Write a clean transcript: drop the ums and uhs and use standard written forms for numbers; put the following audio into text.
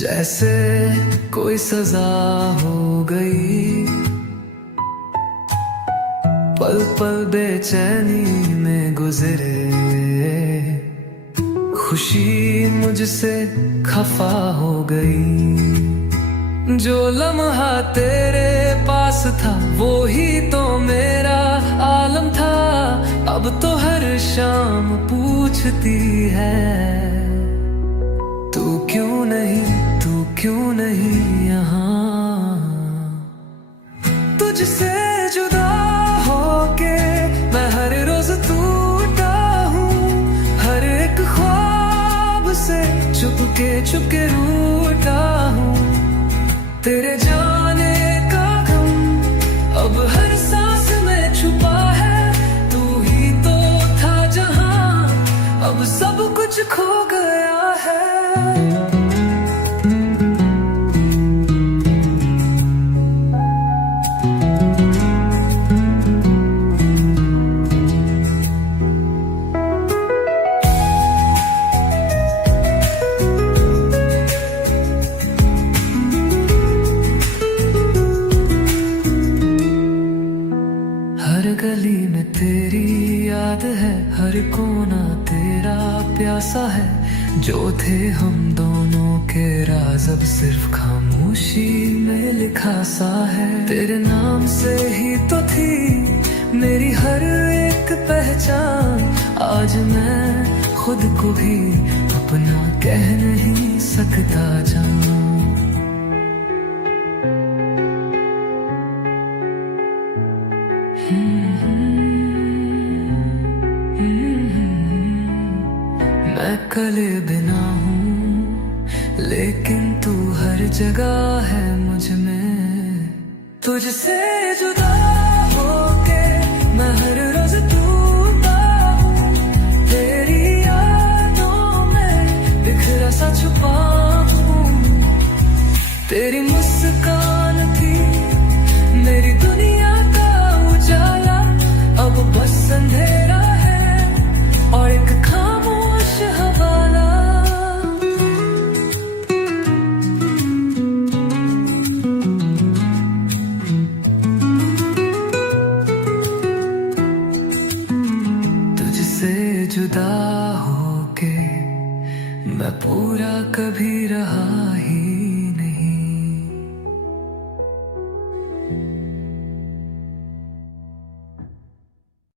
जैसे कोई सजा हो गई, पल पल बेचैनी में गुजरे, खुशी मुझसे खफा हो गई। जो लम्हा तेरे पास था वो ही तो मेरा आलम था। अब तो हर शाम पूछती है, तू क्यों नहीं यहाँ। तुझसे जुदा होके मैं हर रोज टूटा हूँ, हर एक ख्वाब से चुपके रूठा हूँ। तेरे जाने का गम अब हर सांस में छुपा है, तू ही तो था जहां, अब सब कुछ खो गया है। हर गली में तेरी याद है, हर कोना तेरा प्यासा है। जो थे हम दोनों के राज अब सिर्फ खामोशी में लिखा सा है। तेरे नाम से ही तो थी मेरी हर एक पहचान, आज मैं खुद को भी अपना कह नहीं सकता जान। मैं कले बिना हूँ लेकिन तू हर जगह है मुझ में। तुझसे